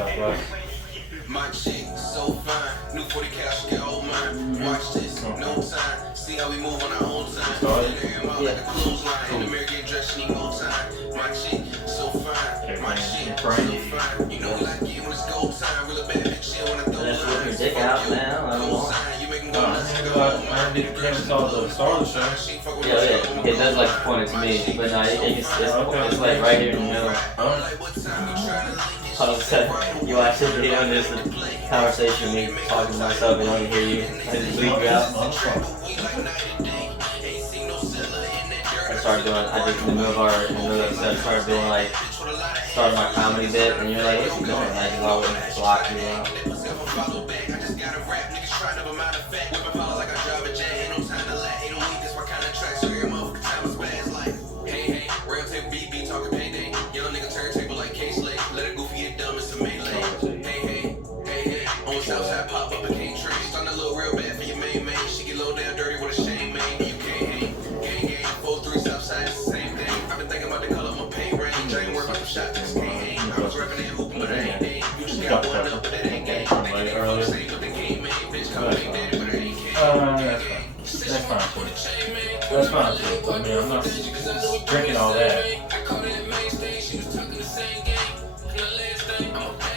God bless. My chick so fine, new 40 cash get old mine. Watch this, no time. See how we move on our own time. Like a clothesline. In the mirror get dressed, need more time. My chick so fine, my chick so fine. You know we like it when it's go time. Real bad bitch shit when I throw Let's whip your lines. dick out now. I don't know. You make me go I didn't even saw the start of the show. Yeah. It does like point it to me, but no, it's like right here in the middle. You watch the video and there's a conversation with me talking to myself and I don't hear you. I just leave you out. I just in the middle of our episode started doing like, started my comedy bit and you're like, what's he doing? I just always block you out. Southside pop up and can't trace. On a little real bad for your main man. She get low down dirty with a shame, man. You can't hang. Gang, 4-3 Southside, it's the same thing. I've been thinking about the color of my paint range. I ain't working for shots, just can't hang. I was rapping and hooping, but I ain't dang. You just got one up, but that ain't gang. Same with the game, man. Bitch, call me daddy, but I ain't gang. That's fine too. That's fine too. I mean, I'm not drinking all that.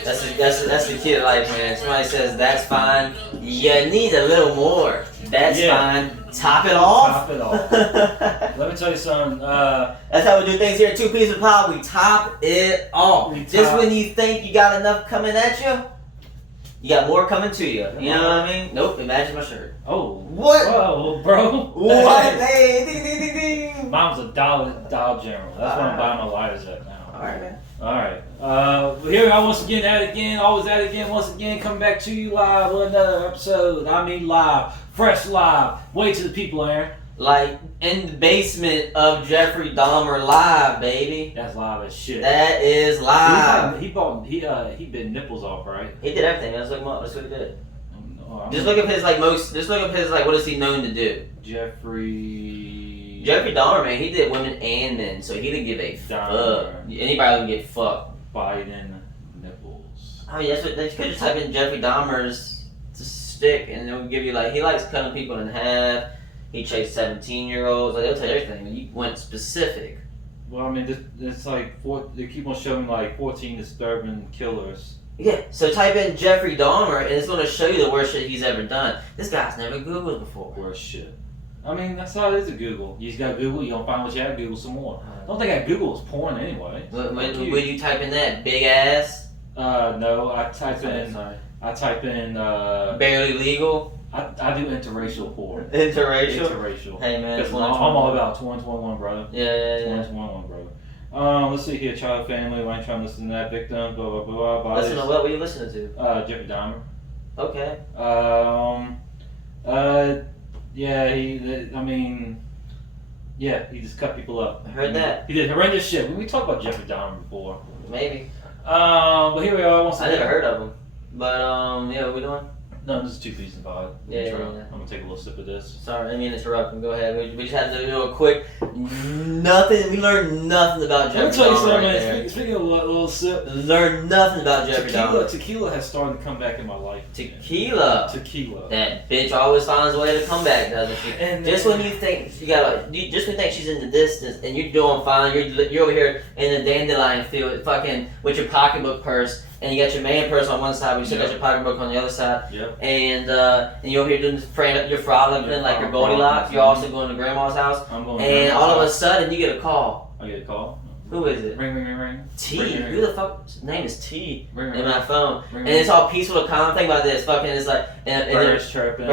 That's the key to life, man. Somebody says that's fine. You need a little more. That's fine. Top it off. Top it off. Let me tell you something. That's how we do things here at 2 Pieces of Pop. We top it off. Just when you think you got enough coming at you, you got more coming to you. You know what I mean? Nope. Imagine my shirt. Oh. What? Whoa, bro. What? Hey, ding, ding, ding, ding. Mine's a Dollar General. That's what I'm buying my lighters at now. All right, man. Alright, here we are once again, always at it again, once again, coming back to you live with another episode. I mean live, fresh live, way to the people, Aaron. Like, in the basement of Jeffrey Dahmer live, baby. That's live as shit. That is live. He bit nipples off, right? He did everything, that's what he did. Oh, Just look up his, what is he known to do? Jeffrey Dahmer, man, he did women and men, so he didn't give a fuck. Anybody would get fucked. Biden nipples. I mean, that's what they could just type in Jeffrey Dahmer's stick, and it would give you he likes cutting people in half. He chased 17-year-olds. They'll tell you everything. You went specific. Well, I mean, it's they keep on showing 14 disturbing killers. Yeah, so type in Jeffrey Dahmer, and it's going to show you the worst shit he's ever done. This guy's never Googled before. Worst shit. I mean, that's how it is at Google. You just got to Google, you don't find what you have, Google some more. I don't think I Google is porn anyway. When you type in that, big ass? No, I type in barely legal? I do interracial porn. Interracial? Hey man, I'm all about 2021, brother. Yeah. 2021, brother. Let's see here, child family, I ain't trying to listen to that, victim, blah, blah, blah, blah. Listen to what were you listening to? Jeffrey Dahmer. Okay. He just cut people up. I heard that. He did horrendous shit. We talked about Jeffrey Dahmer before. Maybe. But here we are. I never heard of him. But, what we doing? No, this is 2 Pieces of Pod. Yeah. I'm going to take a little sip of this. Sorry, I didn't mean to interrupt him. Go ahead. We just had to do a quick nothing. We learned nothing about Jeffrey Dahmer. Let me tell you something, man. Speaking of a little sip. Learned nothing about Jeffrey Dahmer. Tequila has started to come back in my life. Tequila. That bitch always finds a way to come back, doesn't she? And just when you think just when you think she's in the distance and you're doing fine, you're over here in the dandelion field, fucking with your pocketbook purse. And you got your man purse on one side, but you still got your pocketbook on the other side. Yep. And you're over here doing your frolicking like your Goldilocks. You're also going to grandma's house. And all of a sudden, you get a call. I get a call? Who is it? Ring, ring, ring, ring. T. Ring, ring, ring. Who the fuck? His name is T ring, in my phone. Ring, and it's all peaceful and calm. Think about this. Fucking, it's like birds chirping.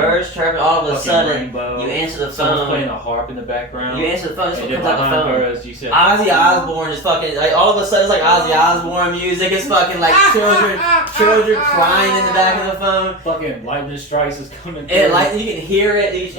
All of a sudden, rainbow. You answer the phone. Someone's playing a harp in the background. You answer the phone. This and comes out the phone. Birds, you said, Ozzy Osbourne is fucking all of a sudden it's like Ozzy Osbourne music. It's fucking like children crying in the back of the phone. Fucking lightning strikes is coming through. And you can hear it. It's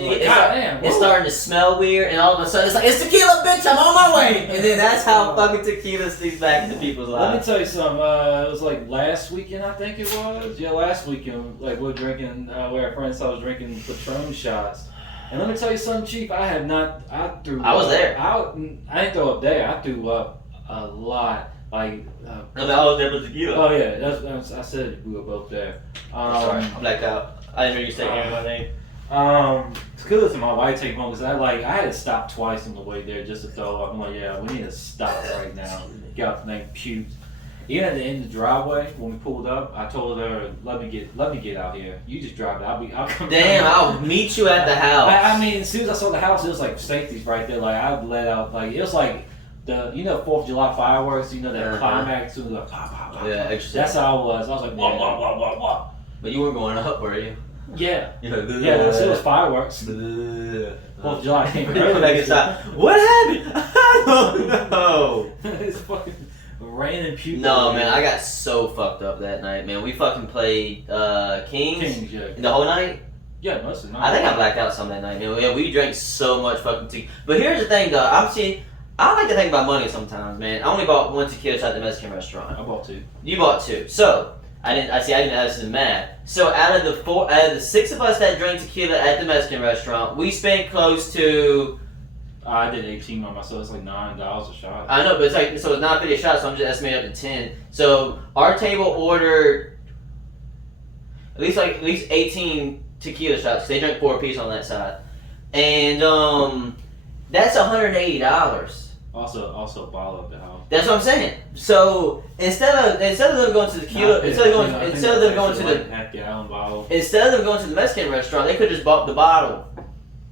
starting to smell weird, and all of a sudden it's like, it's tequila, bitch. I'm on my way. And then that's how fucking tequila sneaks back into people's lives. Let me tell you something. It was like last weekend, I think it was. Yeah, last weekend. Like we were drinking. Where our friends I was drinking Paterson shots. And let me tell you something, Chief. I was there. I didn't throw up there. I threw up a lot Like, I was there with tequila. oh yeah, that's I said we were both there. Sorry, I blacked out. I didn't hear you say my name. It's good to my wife take home because I had to stop twice on the way there just to throw up. I'm like, yeah, we need to stop right now. Get out the thing, puked. Even at the end of the driveway when we pulled up, I told her, let me get out here. You just drive it. I'll come. Damn, I'll meet you at the house. I mean, as soon as I saw the house, it was like safety's right there. Like I let out, like it was like the 4th of July fireworks. That climax. It was like pop, pop, pop. Yeah, extra. That's how it was. I was like, wah, wah, wah, wah, wah. But you weren't going up, were you? Yeah. You're like, Yeah, it was fireworks. 4th of July came early. Back inside. What happened? I don't know. It's fucking rain and puke. No, man, I got so fucked up that night, man. We fucking played Kings yeah. the whole night. Yeah, most of the night. I think I blacked out some that night, man. Yeah, we drank so much fucking tequila. But here's the thing, though. I like to think about money sometimes, man. I only bought 1 tequila shot at the Mexican restaurant. I bought 2. You bought 2. So I didn't add this in the math. So out of the 6 of us that drank tequila at the Mexican restaurant, we spent close to. I did 18 on myself. It's like $9 a shot. I know, but it's like so it's not 50 shots. So I'm just estimating up to 10. So our table ordered at least 18 tequila shots. They drank 4 apiece on that side, and that's $180. Also a bottle of the house. That's what I'm saying. So instead of them going to the tequila, instead of them going to the half-gallon bottle. Instead of them going to the Mexican restaurant, they could have just bought the bottle.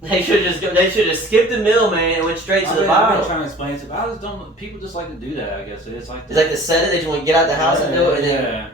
They should have skipped the middleman and went straight to the bottle. I've been trying to explain it. I just don't. People just like to do that. I guess it's like. It's like the setting. They just want to get out the house and do it. And then,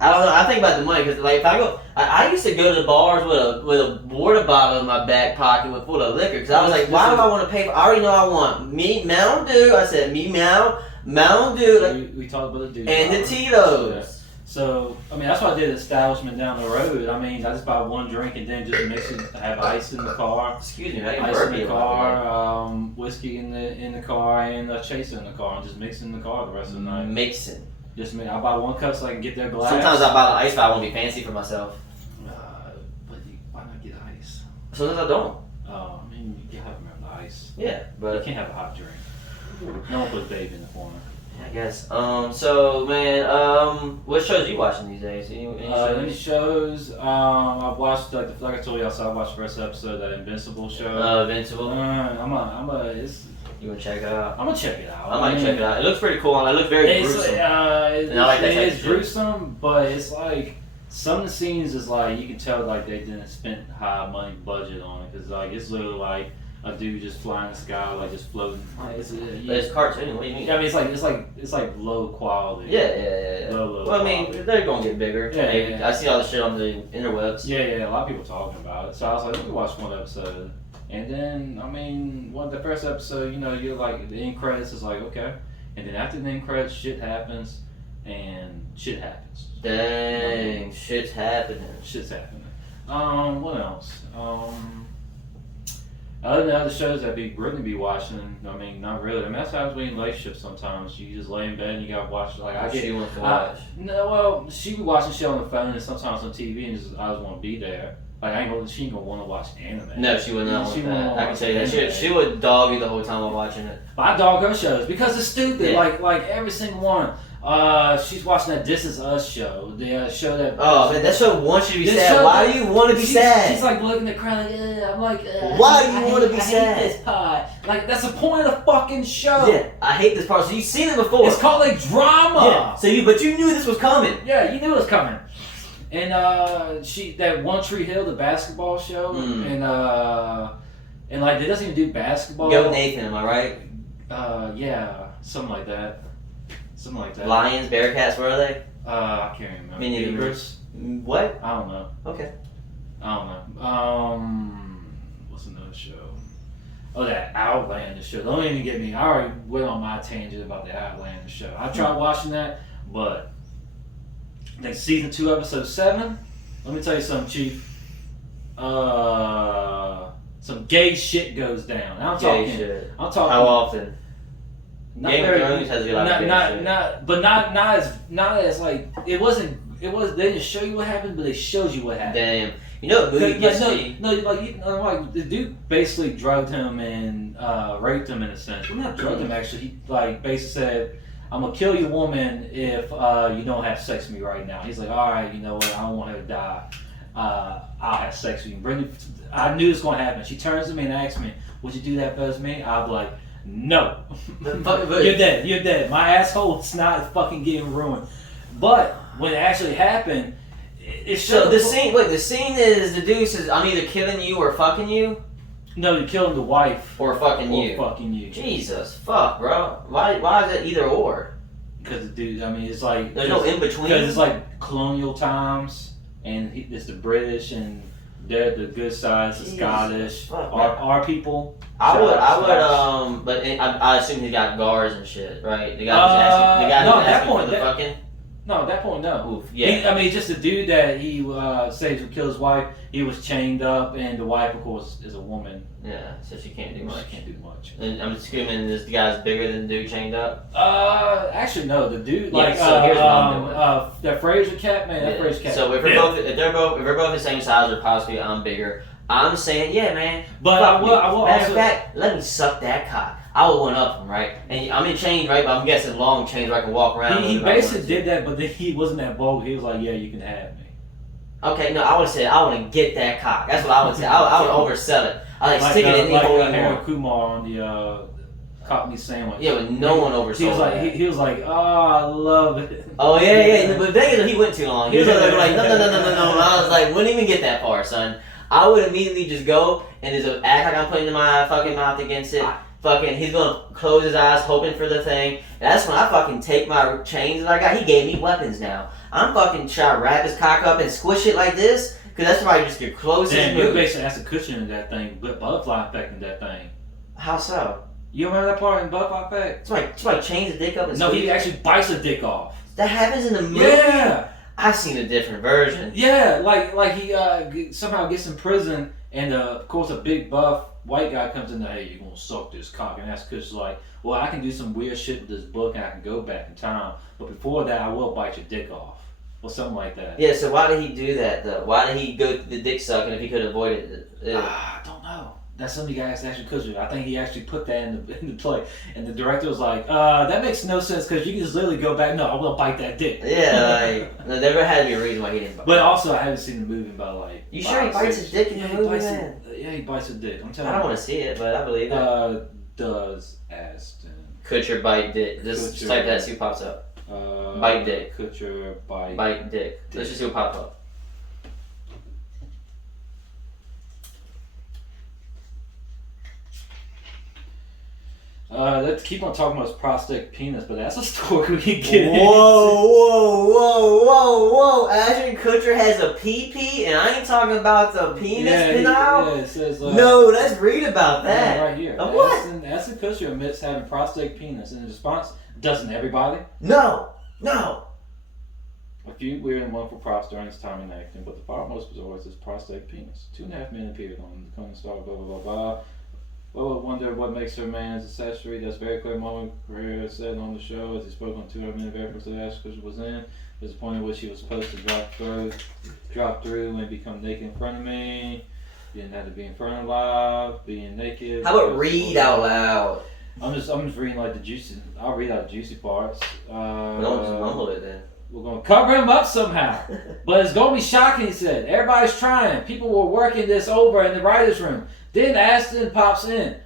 I don't know. I think about the money because like if I go, I used to go to the bars with a water bottle in my back pocket full of liquor because I was like, why do I want to pay for? I already know I want me Mountain Dew. I said me Mountain Dew. So we talked about the Dew and the Tito's. Yeah. So, I mean, that's what I did at the establishment down the road. I mean, I just buy 1 drink and then just mix it. I have ice in the car. Excuse me, I can Ice burp in you the car, whiskey in the car, and a chaser in the car, and just mix in the car the rest of the night. Mixing. Just me. I buy 1 cup so I can get their glass. Sometimes I buy the ice, but I want to be fancy for myself. But why not get ice? Sometimes I don't. I mean, you have to remember the ice. Yeah, but You can't have a hot drink. No one puts babe in the corner. I guess. So man, what shows you watching these days? Any shows? I've watched like I told you, I watched the first episode of that Invincible show. Invincible. You gonna check it out? I'm gonna check it out. I might check it out. It looks pretty cool. It looks very gruesome. And I like that type It's of shit. gruesome, but it's like some of the scenes is like you can tell like they didn't spend high money budget on it because like it's literally like a dude just flying in the sky like just floating. Like, It's cartoon. What do you mean? Yeah, I mean it's like low quality. Yeah. Low Well, I mean, quality. they're gonna get bigger. Yeah. I see all the shit on the interwebs. Yeah, a lot of people talking about it. So I was like, let me watch 1 episode. And then, I mean, the first episode, you're like, the end credits is like, okay. And then after the end credits, shit happens. And shit happens. Dang, shit's happening. Shit's happening. What else? Other than other shows that Brittany be watching, I mean, not really. I mean, that's how we in relationships sometimes. You just lay in bed and you gotta watch. Like She wants to watch. No, well, she be watching shit on the phone and sometimes on TV, and I just want to be there. Like she ain't gonna want to watch anime. No, she would not want that. I can tell you that. She would dog you the whole time while watching it. But I dog her shows because it's stupid. Yeah. Like every single one. She's watching that This Is Us show. The show that. Oh man, that show wants you to be This sad. show- Why do you want to be sad? She's like looking at the crowd like, I'm like, Why do you want to be I sad? hate this part. Like that's the point of the fucking show. Yeah, I hate this part. So you've seen it before. It's called like drama. Yeah. So but you knew this was coming. Yeah, you knew it was coming. And that One Tree Hill, the basketball show, and like they doesn't even do basketball. Go Nathan, am I right? Yeah, something like that. Lions, Bearcats, where are they? I can't remember. Me neither. Beavers? What? I don't know. Okay. I don't know. What's another show? Oh, that Outlander show. Don't even get me. I already went on my tangent about the Outlander show. I tried watching that, but I think season 2, episode 7. Let me tell you something, Chief. Some gay shit goes down. I'm talking. Shit. I'm talking. How often? Not Game of very, Thrones has a lot of gay shit. not as like it wasn't. It was they didn't show you what happened, but they showed you what happened. Damn. You know what movie gets me? Like the dude basically drugged him and raped him in a sense. Well, not drugged him actually. He like basically said, I'm gonna kill your woman if you don't have sex with me right now. He's like, all right, you know what? I don't want her to die. I'll have sex with you. I knew it was gonna happen. She turns to me and asks me, would you do that better than me? I'll be like, no. You're dead. You're dead. My asshole is not fucking getting ruined. But when it actually happened, it showed. So the scene is the dude says, I'm either killing you or fucking you. No, you're killing the wife. Or fucking you. Fucking you. Jesus, fuck, bro. Why is it either or? Because the dude, I mean, it's like there's no in between. Because it's like colonial times, and it's the British, and they're the good side, the Scottish, fuck, our people. I would, but I assume he got guards and shit, right? The guy who's asking for the fucking. No, at that point, no. Oof, yeah. I mean, just a dude that he saves or kills his wife. He was chained up, and the wife, of course, is a woman. Yeah, so she can't do much. She can't do much. And I'm assuming this guy's bigger than the dude chained up. Actually, no. The dude, yeah, so here's what I'm doing. That Fraser cat, man. That Fraser cat. So if we're both the same size, or possibly I'm bigger, I'm saying, yeah, man. But I will Matter of fact, let me suck that cock. I would one up him, right? And I'm in chains, right? But I'm guessing long chains where I can walk around. He basically did that, but then he wasn't that bold. He was like, yeah, you can have me. Okay, no, I would say I want to get that cock. That's what I would say. I would oversell it. I stick it in the hole. Like Harold Kumar on the Cockney sandwich. Yeah, but no one oversold he was like, oh, I love it. Oh yeah. But the thing is, he went too long. He was like, no. And I was like, wouldn't even get that far, son. I would immediately just go and just act like I'm putting my fucking mouth against it. He's gonna close his eyes, hoping for the thing. And that's when I fucking take my chains that I got. He gave me weapons now. I'm fucking trying to wrap his cock up and squish it like this, because that's probably just your closest move. You basically has a cushion in that thing, but butterfly effect in that thing. How so? You remember that part in butterfly effect? Somebody chains the dick up and no, he actually bites the dick off. That happens in the movie? Yeah! I've seen a different version. Yeah, like he somehow gets in prison, and of course a big buff white guy comes in there, hey, you're gonna suck this cock, and that's because like, well, I can do some weird shit with this book, and I can go back in time, but before that, I will bite your dick off, or something like that. Yeah, so why did he do that though? Why did he go the dick sucking if he could avoid it? I don't know. That's something you guys actually could do. I think he actually put that in the play, and the director was like, that makes no sense because you can just literally go back. No, I will bite that dick. Yeah, like there never had to be a reason why he didn't bite. But also, I haven't seen the movie about like. You sure he bites his dick in the movie, man? Yeah, he bites his dick. I'm telling you. I don't want to see it, but I believe it. Does Ashton. Kutcher bite dick. Just type that, see what pops up. Bite dick. Kutcher bite dick. Let's just see what pops up. Let's keep on talking about his prosthetic penis, but that's a story we can get Whoa! Ashton Kutcher has a pee, and I ain't talking about the penis Yeah, it says. No, let's read about that. Yeah, right here. What? Ashton Kutcher admits having prosthetic penis. In response, doesn't everybody? No. A few weird and wonderful props during his time in acting, but the far most bizarre is his prosthetic penis. 2.5 men appeared on the Conan Star, blah, blah, blah, blah. Well, I wonder what makes her man's accessory. That's a very clear moment Career said on the show as he spoke on 2 minute reference that Ashton Kutcher was in. There's a point at which he was supposed to drop through and become naked in front of me. You didn't have to be in front of live, being naked. How about read out loud? I'm just reading like the juicy. I'll read out the juicy parts. Don't just mumble it then. We're gonna cover him up somehow, but it's gonna be shocking. He said, "Everybody's trying. People were working this over in the writers' room." Then Ashton pipes in.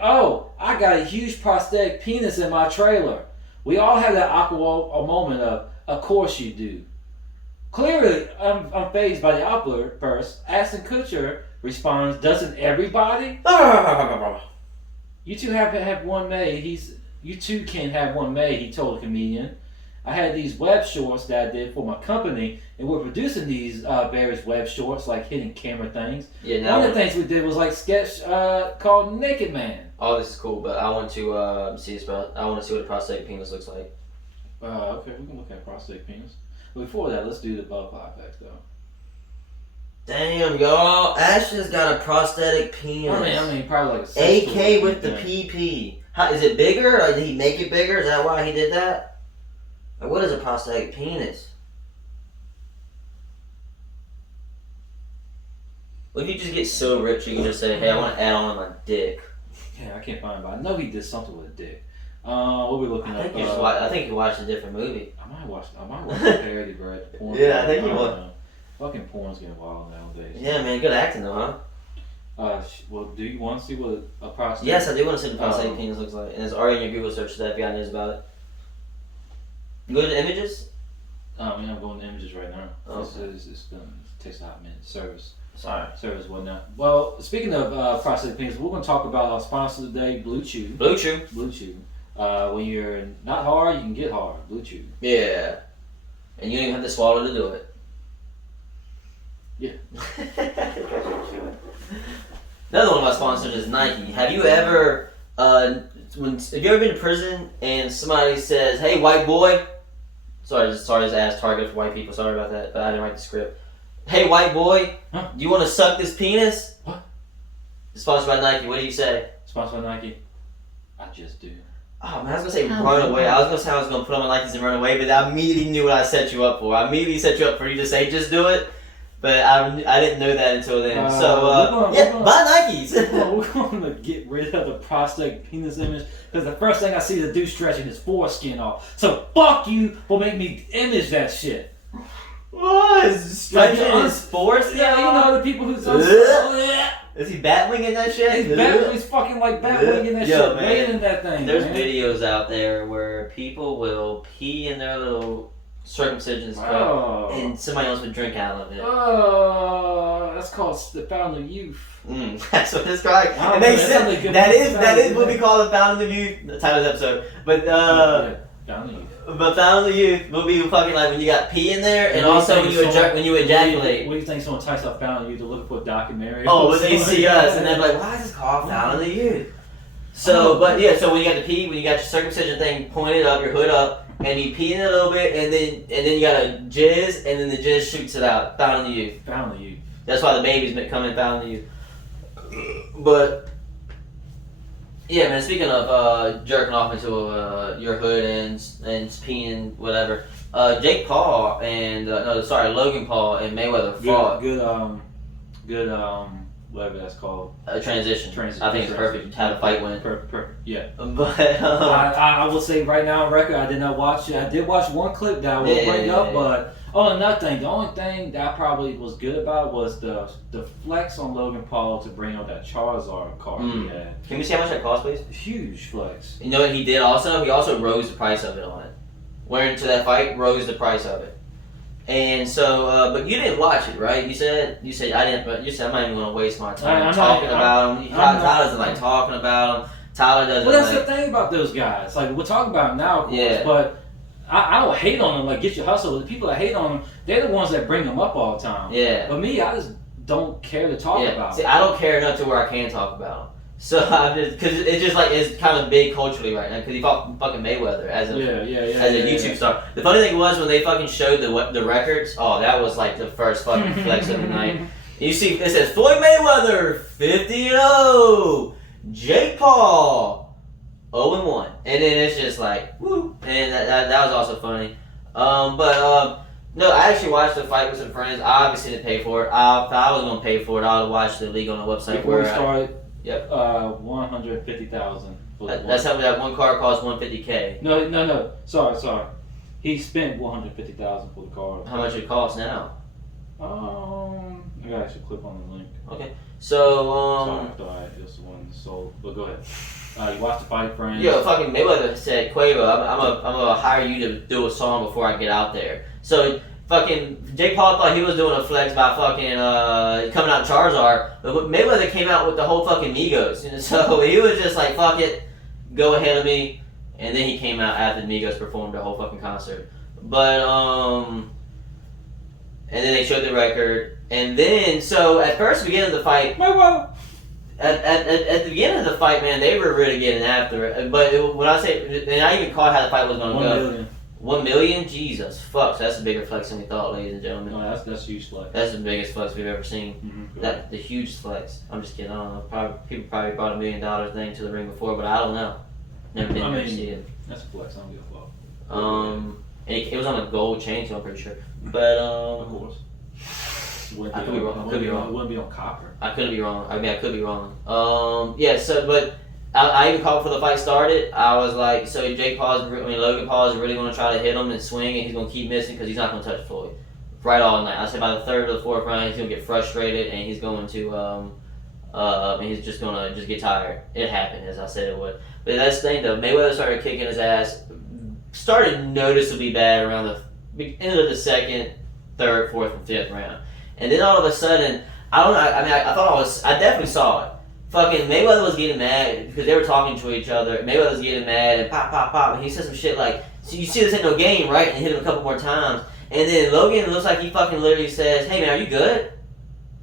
Oh, I got a huge prosthetic penis in my trailer. We all have that awkward moment of course you do. Clearly, unfazed by the outburst, Ashton Kutcher responds, "Doesn't everybody?" You two have one made. You two can have one made. He told the comedian. I had these web shorts that I did for my company, and we're producing these various web shorts, like hidden camera things. Yeah, one of the things we did was like sketch called Naked Man. Oh, this is cool, but I want to see this. I want to see what a prosthetic penis looks like. Okay, we can look at prosthetic penis. But before that, let's do the butterfly effect, though. Damn, y'all! Ashton's got a prosthetic penis. I mean, probably like a AK with the PP. How, is it bigger? Like, did he make it bigger? Is that why he did that? Like, what is a prosthetic penis? What if you just get so rich you can just say, hey, I want to add on my dick? Yeah, I can't find it, but I know he did something with a dick. What we looking I up? think you watched a different movie. I might watch a parody, bro. Porn. Yeah, I think you would. Fucking porn's getting wild nowadays. Yeah, man, good acting though, huh? Well, do you want to see what a prostate? Yes, I do want to see what a prostate penis looks like, and it's already in your Google search. So that FBI knows about it. You go to images. Yeah, I'm going to images right now. Okay. It's gonna take a hot minute. Service whatnot. Well, speaking of prostate penis, we're going to talk about our sponsor today, Blue Chew. Blue Chew. Blue Chew. When you're not hard, you can get hard. Blue Chew. Yeah. And you don't even have to swallow to do it. Yeah. Another one of my sponsors is Nike. Have you ever, have you ever been to prison and somebody says, "Hey, white boy," sorry to ask target for white people. Sorry about that, but I didn't write the script. "Hey, white boy, huh? Do you want to suck this penis?" What? It's sponsored by Nike. What do you say? Sponsored by Nike. I just do. Oh man, I was gonna say run away. I was gonna say I was gonna put on my Nikes and run away, but I immediately knew what I set you up for. I immediately set you up for you to say just do it, but I didn't know that until then. Buy Nikes. We're going to get rid of the prostate penis image because the first thing I see the dude stretching his foreskin off. So fuck you for making me image that shit. What? Is stretching his foreskin? Yeah, you know the people who's Is he bat-winging that shit? He's fucking like bat-winging that shit, laying that thing. There's videos out there where people will pee in their little circumcision cup and somebody else would drink out of it. Oh, that's called the fountain of youth. That's what it's called. It makes sense. That is what we call the fountain of youth. The title of the episode. But fountain of youth. But fountain of youth will be fucking like when you got pee in there, and also when you ejaculate. What do you think someone types up fountain of youth to look for a documentary? Oh, well, they see us and they're like, "Why is this called fountain of youth?" So, but yeah, so when you got the pee, when you got your circumcision thing pointed up, your hood up, and you pee in it a little bit, and then you got a jizz, and then the jizz shoots it out. Fountain of youth. Fountain of youth. That's why the babies come in fountain of youth. But yeah, man. Speaking of jerking off into your hood and peeing whatever, Jake Paul and Logan Paul and Mayweather fought. Good. Whatever that's called. Transition. I think it's perfect. How the fight went. Perfect. Yeah. But I will say right now on record, I did not watch it. I did watch one clip that I will bring up, but another thing. The only thing that I probably was good about was the flex on Logan Paul to bring out that Charizard card he had. Can we see how much that cost, please? Huge flex. You know what he did also? He also rose the price of it on it. Wearing to that fight, rose the price of it. And so, but you didn't watch it, right? You said I didn't, but you said I'm not even going to waste my time talking about him. Tyler doesn't like talking about him. Tyler doesn't. Well, that's the thing about those guys. Like we're talking about them now, of course, but I don't hate on them. Like get your hustle. The people that hate on them, they're the ones that bring them up all the time. Yeah. But me, I just don't care to talk about. See, I don't care enough to where I can talk about them. So I'm just because it's just like it's kind of big culturally right now because he fought fucking Mayweather as a YouTube star. The funny thing was when they fucking showed the records. Oh, that was like the first fucking flex of the night. You see, it says Floyd Mayweather 50-0, Jake Paul 0-1, and then it's just like woo, and that was also funny. No, I actually watched the fight with some friends. I obviously didn't pay for it. If I was gonna pay for it, I would watch the league on the website. Before we started. Yep. 150,000. That's how that one car cost $150K. No. Sorry. He spent 150,000 for the car. How much it costs now? I gotta actually click on the link. Okay. So Sorry, it's the one sold. But go ahead. You watched the fight, friends. Yeah, fucking Mayweather said, Quavo, I'm gonna hire you to do a song before I get out there. So fucking Jake Paul thought he was doing a flex by fucking coming out Charizard, but Mayweather came out with the whole fucking Migos, and so he was just like, fuck it, go ahead of me, and then he came out after the Migos performed the whole fucking concert. But and then they showed the record, and then so at first beginning of the fight, at the beginning of the fight, man, they were really getting after it. But when I say, and I even caught how the fight was gonna go. 1 million. 1 million? Jesus, fuck. So that's a bigger flex than we thought, ladies and gentlemen. No, that's a huge flex. That's the biggest flex we've ever seen. Mm-hmm. The huge flex. I'm just kidding. I don't know. People probably brought $1 million thing to the ring before, but I don't know. Never see it. That's a flex. I don't give a fuck. And it was on a gold chain, so I'm pretty sure. But of course. I could be wrong. It wouldn't be on copper. I could be wrong. I mean, I could be wrong. Yeah. So, but I even called before the fight started. I was like, so Logan Paul is really going to try to hit him and swing, and he's going to keep missing because he's not going to touch Floyd right all night. I said by the third or the fourth round, he's going to get frustrated and he's going to he's just going to just get tired. It happened as I said it would. But that's the thing though. Mayweather started kicking his ass, started noticeably bad around the end of the second, third, fourth, and fifth round, and then all of a sudden, I don't know. I definitely saw it. Fucking Mayweather was getting mad because they were talking to each other. Mayweather was getting mad and pop, and he said some shit like, "So you see this ain't no game, right?" And hit him a couple more times. And then Logan looks like he fucking literally says, "Hey man, are you good?"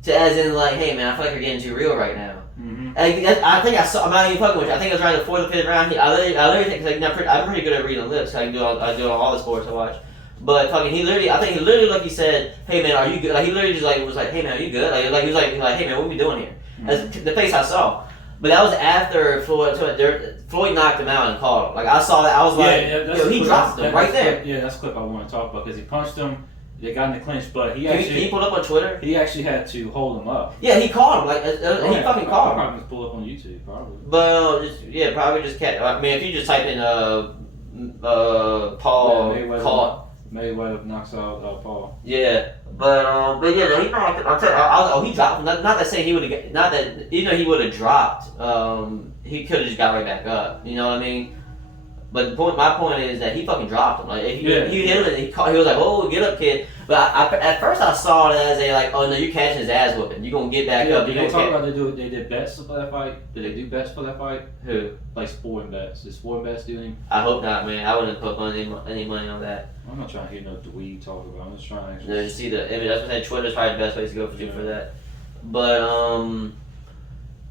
As in like, "Hey man, I feel like you're getting too real right now." Mm-hmm. I think I saw. I'm not even fucking with you. I think it was around the fourth or fifth round. I literally think cause I'm pretty good at reading lips. I do it on all the sports I watch. But fucking, I think he literally like he said, "Hey man, are you good?" Like he literally just like was like, "Hey man, are you good?" Like he was like, "Hey man, what are we doing here?" That's the face I saw. But that was after Floyd knocked him out and called him. Like I saw that, I was like, yo, he dropped him right there. Yeah, that's a clip I want to talk about because he punched him. They got in the clinch, but Can you pull up on Twitter? He actually had to hold him up. Yeah, he called him. Like he fucking called him. Probably just pull up on YouTube, probably. But probably just can't. I mean, if you just type in Paul caught. Mayweather knocks out Paul. Yeah, but yeah, he knocked him. He dropped him. Not that saying he would have. Not that he would have dropped. He could have just got right back up. You know what I mean? But my point is that he fucking dropped him. Like he hit him, and he was like, "Oh, get up, kid." But at first I saw it as like, "Oh no, you're catching his ass whooping. You're gonna get back up." Did they talk about they did bets for that fight? Did they do bets for that fight? Who? Like sporting bets. Did sporting bets do anything? I hope not, man. I wouldn't put any money on that. I'm not trying to hear no dweeb talk about. I'm just trying to actually. No, just see the image. That's what I'm saying. Twitter's probably the best place to go for that.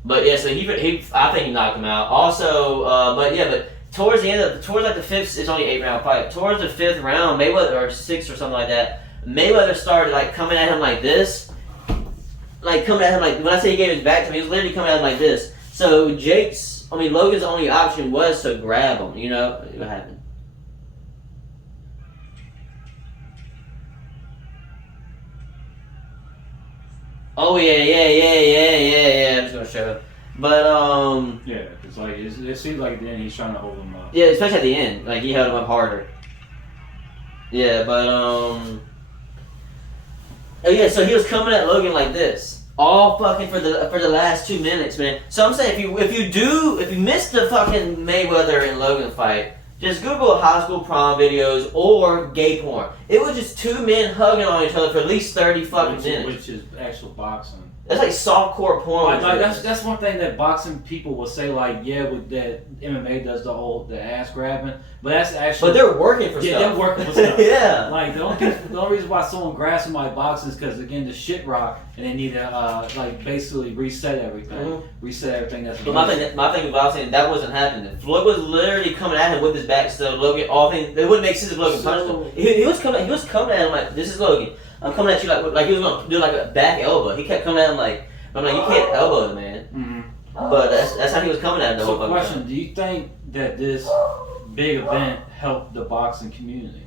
But yeah, so I think he knocked him out. Also, but towards like the fifth, it's only 8-round fight. Towards the fifth round, Mayweather or sixth or something like that, Mayweather started like coming at him like this, like coming at him like when I say he gave his back to him, he was literally coming at him like this. So Logan's only option was to grab him. You know what happened? Oh yeah. I'm just gonna show it. But yeah, it's like it seems like then he's trying to hold him up. Yeah, especially at the end, like he held him up harder. Yeah, but oh yeah, so he was coming at Logan like this, all fucking for the last 2 minutes, man. So I'm saying if you missed the fucking Mayweather and Logan fight, just Google high school prom videos or gay porn. It was just two men hugging on each other for at least 30 fucking minutes. Which is actual boxing. That's like softcore porn. Like that's one thing that boxing people will say, like, yeah, with that MMA does the ass grabbing, but that's actually. But they're working for stuff. Yeah, they're working for stuff. Yeah. Like the only reason why someone grabs somebody boxing is because again the shit rock and they need to like basically reset everything, reset everything that's. But my thing with boxing, that wasn't happening. Floyd was literally coming at him with his back, so Logan it wouldn't make sense if Logan punched him. He was coming at him like, this is Logan. I'm coming at you like he was gonna do like a back elbow. He kept coming at him like, I'm like, you can't elbow him, man. Mm-hmm. But that's how he was coming at him. So, question: do you think that this big event helped the boxing community?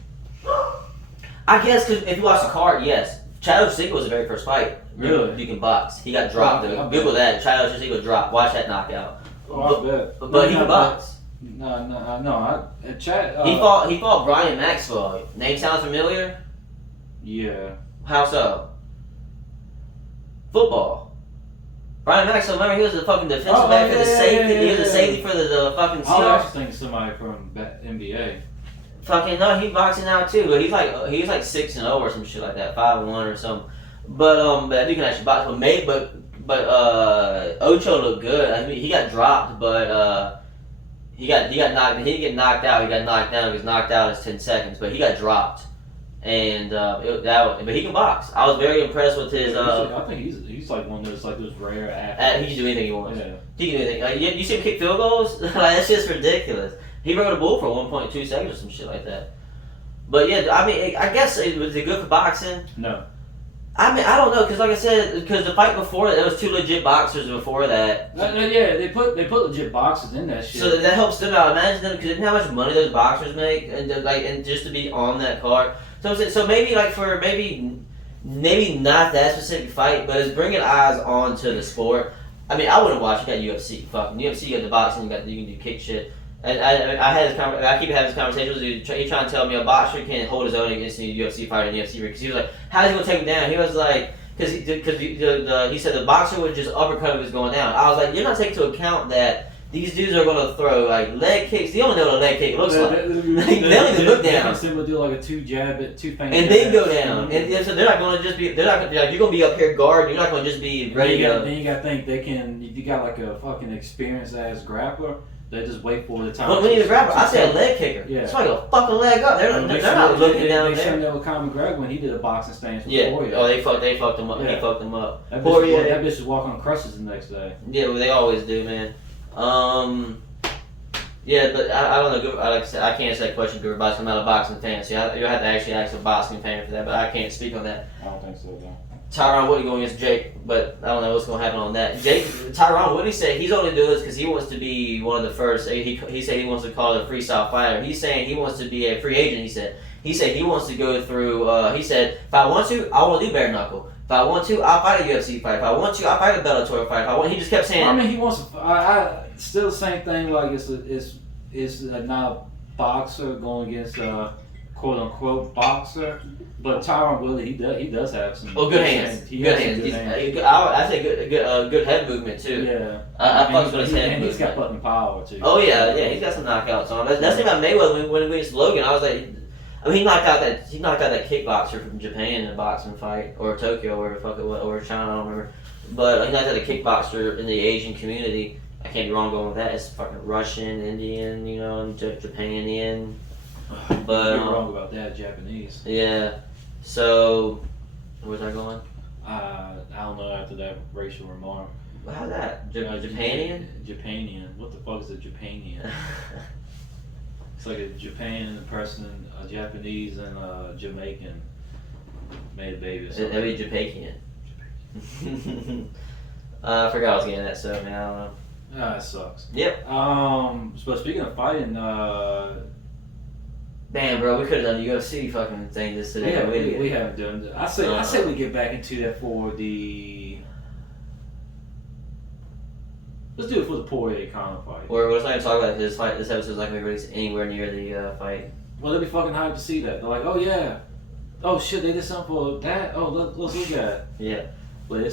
I guess because if you watch the card, yes. Chad Ochocinco was the very first fight. Really? You can box. He got dropped. Google that. Chad Ochocinco dropped. Watch that knockout. Oh, I bet. But he can box. No. Chad. He fought Brian Maxwell. Name sounds familiar? Yeah. How so? Football. Brian Maxwell, remember he was the fucking defensive back for the safety. He was a safety for the fucking Seahawks. I was actually thinking somebody from NBA. Fucking no, he's boxing now too. But he's like 6-0 or some shit like that, 5-1 or something. But that dude can actually box. But Ocho looked good. I mean, he got dropped, but he got knocked. He didn't get knocked out. He got knocked down. He was knocked out as 10 seconds, but he got dropped. And but he can box. I was very impressed with his. I think he's like one of those rare athletes. He can do anything he wants. Yeah. He can do anything. Like, you see him kick field goals? Like, that's just ridiculous. He rode a bull for 1.2 seconds or some shit like that. But yeah, I mean, I guess was it good for boxing? No. I mean, I don't know, because like I said, because the fight before that, there was two legit boxers before that. Yeah, they put legit boxers in that shit. So that helps them out. Imagine them, because how much money those boxers make, and just to be on that card. So maybe like for maybe not that specific fight, but it's bringing eyes onto the sport. I mean, I wouldn't watch. You got UFC, fucking UFC. You got the boxing. You can do kick shit. And I keep having this conversation with dude. He trying to tell me a boxer can hold his own against a UFC fighter in the UFC ring. Because he was like, "How's he gonna take him down?" He was like, "Because he said the boxer would just uppercut if he was going down." I was like, "You're not taking into account that these dudes are gonna throw like leg kicks. You don't know what a leg kick looks like. They don't even look down. They can simply do like a two finger, and then go down. And so they're not gonna just be. They're not gonna be like, you're gonna be up here guarding. You're not gonna just be ready to go. Then you gotta think they can. If you got like a fucking experienced ass grappler, they just wait for the time. But when you grapple, I say a leg kicker. Yeah. It's like a fucking leg up. They're not looking down They there. showed that with Conor McGregor when he did a boxing stance with Yeah. Poirier. Oh, they fucked him up. Yeah. He fucked him up. That Poirier. bitch was walking on crutches the next day. Yeah, well, they always do, man. Yeah, but I don't know. Like I said, I can't answer that question because I'm not a boxing fan. So you'll have to actually ask a boxing fan for that. But I can't speak on that. I don't think so, though. Tyron Woodley going against Jake, but I don't know what's going to happen on that. Tyron Woodley said he's only doing this because he wants to be one of the first. He said he wants to call it a freestyle fighter. He's saying he wants to be a free agent. He said he wants to go through. He said if I want to, I want to do bare knuckle. If I want to, I'll fight a UFC fight. If I want to, I'll fight a Bellator fight. If I want, he just kept saying. I mean, he wants. I still the same thing. Like it's not a boxer going against a quote unquote boxer. But Tyron Woodley, he does have some. Oh, good hands. Good hands. I say good head movement too. Yeah. I fucks with his head and movement. he's got fucking power too. Oh yeah, he's got some knockouts on him. That's the thing about Mayweather when we against Logan. I was like, I mean, he knocked out that kickboxer from Japan in a boxing fight, or Tokyo, or where the fuck it was, or China, I don't remember. But he knocked out a kickboxer in the Asian community. I can't be wrong going with that. It's fucking Russian, Indian, and Japanian. But you're wrong about that. Japanese. Yeah. So, where's that going? I don't know after that racial remark. How's that? Japanian? Japanian. What the fuck is a Japanian? It's like a Japan person, a Japanese, and a Jamaican made a baby. That'd be Japanian. I forgot I was getting that stuff, man. I don't know. Ah, it sucks. Yep. So speaking of fighting, damn, bro, we could have done the UFC fucking thing just today. yeah, we haven't done it. I say we get back into that for the. Let's do it for the Poirier Conor fight. Or we're not even talking about this fight. This episode's not gonna be released anywhere near the fight. Well, they'll be fucking hyped to see that. They're like, oh yeah, oh shit, they did something for that. Oh, let's look at it. Yeah. But there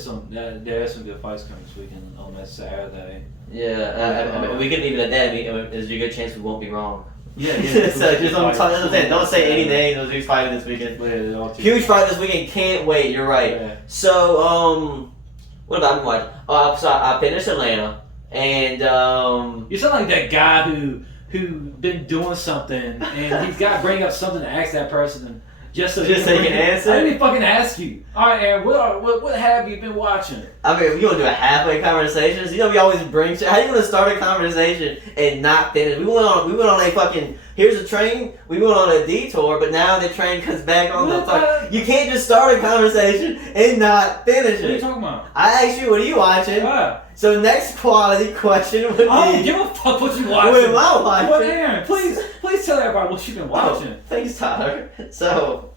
are some good fights coming this weekend on that Saturday. Yeah, I mean, we couldn't leave it at that. There's a good chance we won't be wrong. Yeah. So just don't say any names of who's fighting this weekend. Yeah, Huge fight this weekend. Can't wait. You're right. Yeah. So what about me watching? So I finished Atlanta, and You sound like that guy who been doing something and he's got to bring up something to ask that person just so he can answer. I didn't even fucking ask you. All right, Aaron, what have you been watching? I mean, we gonna do a halfway conversation. So, we always bring shit. How you gonna start a conversation and not finish? We went on a fucking. Here's a train. We went on a detour, but now the train comes back on the fuck. You can't just start a conversation and not finish it. What are you talking about? I asked you, what are you watching? So next quality question would be. I don't give a fuck what you watching. What am I watching? Well, Aaron, please tell everybody what you've been watching. Oh, thanks, Tyler. So,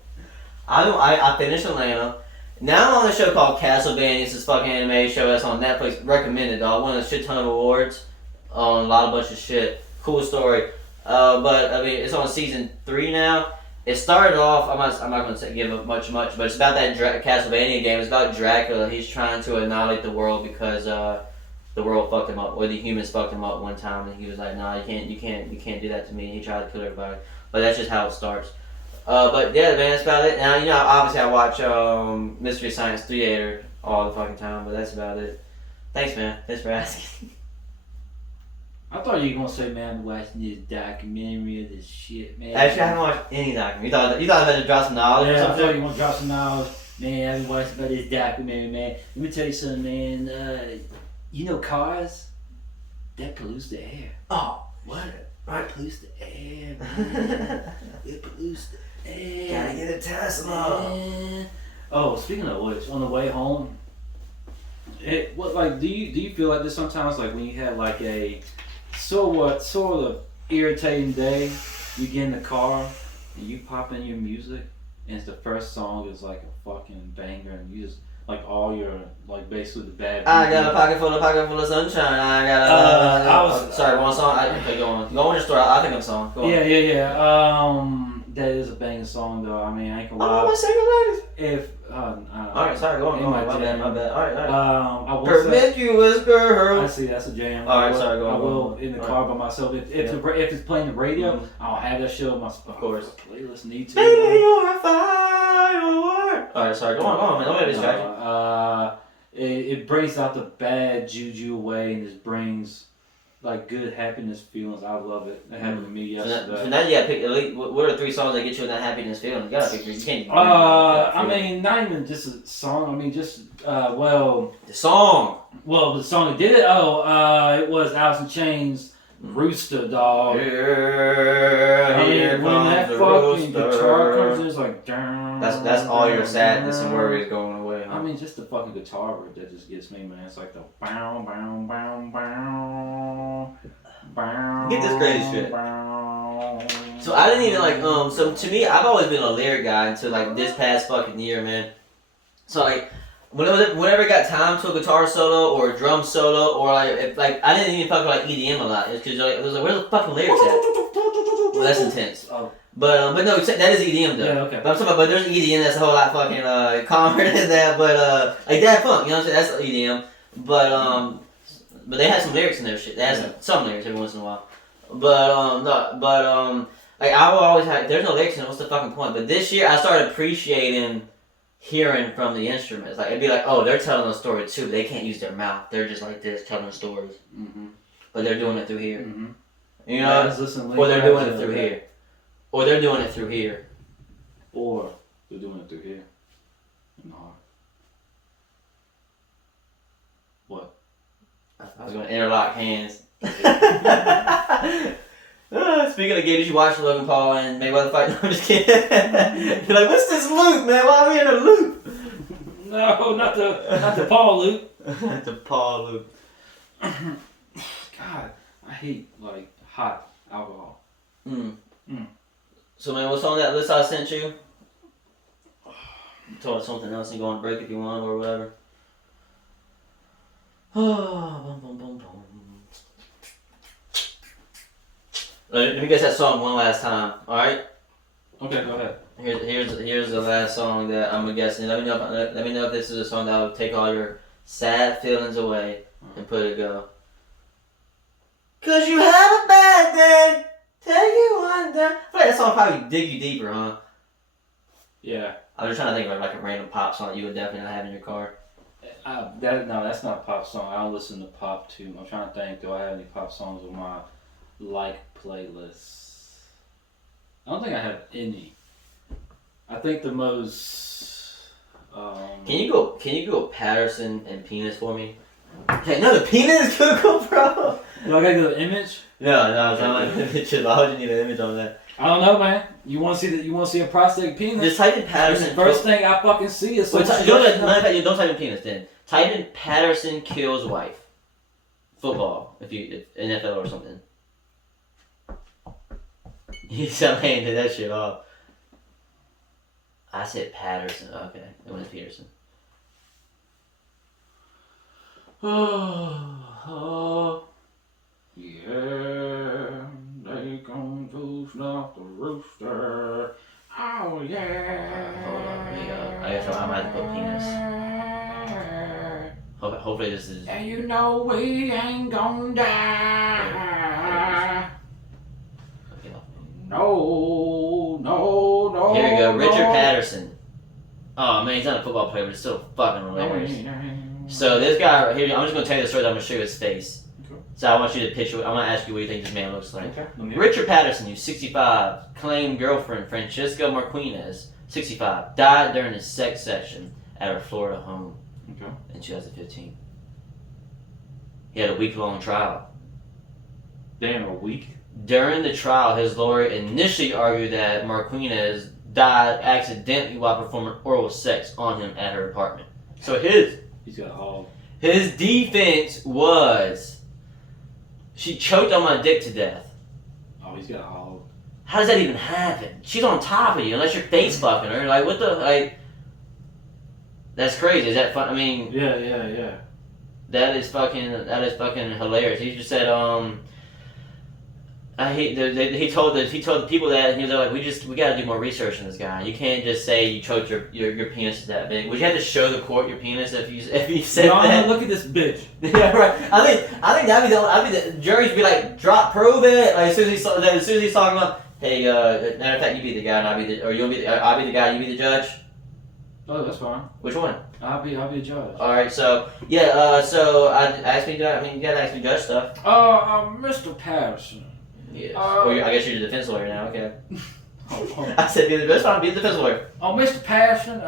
I finished Atlanta. Now I'm on a show called Castlevania. It's this fucking anime show that's on Netflix. Recommended, dog. Won a shit ton of awards on a lot of bunch of shit. Cool story. But I mean, it's on season 3 now. It started off. I'm not going to give up much, but it's about that Castlevania game. It's about Dracula. He's trying to annihilate the world because the world fucked him up, or the humans fucked him up one time, and he was like, "Nah, you can't do that to me." And he tried to kill everybody. But that's just how it starts. But yeah, man, that's about it. Now, obviously I watch Mystery Science Theater all the fucking time, but that's about it. Thanks, man. Thanks for asking. I thought you were gonna say, man, I'm watching this documentary of this shit, man. Actually, I haven't watched any documentary. You thought I was about to drop some knowledge or Yeah, I something? thought you want to drop some knowledge. Man, I've been watching about this documentary, man. Let me tell you something, man. Cars, that pollutes the air. Oh, What? right. It pollutes the air, man. It pollutes the air. Gotta get a Tesla. Man. Oh, speaking of which, on the way home, do you feel like this sometimes? Like when you have like a sort of irritating day, you get in the car and you pop in your music, and it's the first song is like a fucking banger, and you just like all your like basically the bad. I got a pocket full of sunshine. I got a. Sorry, one song. Okay, go on your story. I think I'm song. Go on. Yeah. That is a banging song though. I mean, I ain't gonna lie. Oh, my single ladies. If Alright, sorry, go on. My bad. Alright. I will Promiscuous girl. I see that's a jam. Alright, sorry, go on. I will in the car by myself. If it's playing the radio, I'll have that shit on my Of course. playlist. Need to. Baby, you're a firework. Alright, sorry, go on, man. Don't let me distract you. It brings out the bad juju away and just brings like good happiness feelings. I love it. It happened to me yesterday. So now you gotta pick at least, what are 3 songs that get you in that happiness feeling? You gotta pick 3. You can't. I mean, not even just a song. I mean, just the song. Well, the song that did it. It was Alice in Chains, Rooster Dog. Yeah, when that fucking guitar comes in, it's like. That's all your sadness and worries going away. Huh? I mean, just the fucking guitar riff that just gets me, man. It's like the bow, bow, bow, bow, bow. Get this crazy shit. Bow. So I didn't even like So to me, I've always been a lyric guy until like this past fucking year, man. So like. Whenever I got time to a guitar solo or a drum solo or I didn't even fucking like EDM a lot. It's because it was like, where's the fucking lyrics at? Well, that's intense. Oh. But no, that is EDM though. Yeah, okay. But I'm talking about, but there's EDM that's a whole lot fucking calmer than that. But like Daft Punk, you know what I'm saying? That's EDM. But they had some lyrics in their shit. They had some lyrics every once in a while. Like I will always have. There's no lyrics in it. What's the fucking point? But this year I started appreciating hearing from the instruments. Like it'd be like, oh, they're telling a story too. They can't use their mouth. They're just like this telling stories. Mm-hmm. But they're doing it through here. Mm-hmm. You know? Or they're doing it through here. Or they're doing it through here. Or they're doing it through here. In the heart. What? I was going to interlock hands. Speaking of gay, did you watch Logan Paul and Mayweather fight? No, I'm just kidding. You're like, what's this loop, man? Why are we in a loop? No, not the Paul loop. The Paul loop. God, I hate like hot alcohol. So man, what's on that list I sent you? Told us something else and go on break if you want or whatever. Boom, boom, boom, boom. Let me guess that song one last time. All right. Okay, go ahead. Here's the last song that I'm guessing. Let me know if this is a song that will take all your sad feelings away and put it go. 'Cause you have a bad day. Take you one down. I feel like that song probably dig you deeper, huh? Yeah. I was trying to think of like a random pop song that you would definitely not have in your car. That's not a pop song. I don't listen to pop too. I'm trying to think. Do I have any pop songs on my playlist? I don't think I have any. I think the most. Can you go Paterson and Penis for me? Okay, no, the penis is cool, bro. Do I gotta go to Image? No, it's not an image. Why would you need an image on that? I don't know, man. You want to see a prosthetic penis? Just type in Paterson. The first thing I fucking see is don't type in penis then. Type in Paterson kills wife. Football, if NFL or something. You sound like did that shit off. I said Paterson. Okay, it was Peterson. Yeah, they gon' to snuff the rooster. Oh yeah. Hold on, I guess I might have to put penis. Hopefully this is. And you know we ain't gon' die. Okay. No. Here we go, Richard Paterson. Oh man, he's not a football player, but it's still fucking hilarious. So this guy right here, I'm just gonna tell you the story. I'm gonna show you his face. Okay. So I want you to picture. I'm gonna ask you what you think this man looks like. Okay. Richard Paterson, who's 65, claimed girlfriend Francesca Marquinez, 65, died during his sex session at her Florida home in 2015. He had a week-long trial. Damn, a week? During the trial, his lawyer initially argued that Marquinez died accidentally while performing oral sex on him at her apartment. So he's got a hog. His defense was, she choked on my dick to death. Oh, he's got a hog. How does that even happen? She's on top of you, unless you're face fucking her. Like, what the, like, That's crazy. Is that fun? I mean, Yeah. that is fucking hilarious. He just said, he told the people that, and he was like, we got to do more research on this guy. You can't just say you choked your penis is that big. Would you have to show the court your penis if you said that? Look at this bitch. Yeah, right. I think that'd be the juries would be like, prove it. Like, as soon as he's talking about, hey, matter of fact, you be the guy and I'll be the guy, you be the judge. Oh, that's fine. Which one? I'll be a judge. All right, so yeah, so I asked me, you gotta ask me judge stuff. Mr. Paterson. Yes. I guess you're the defense lawyer now. Okay. Oh. I said, that's fine. Be the defense lawyer. Oh, Mr. Paterson,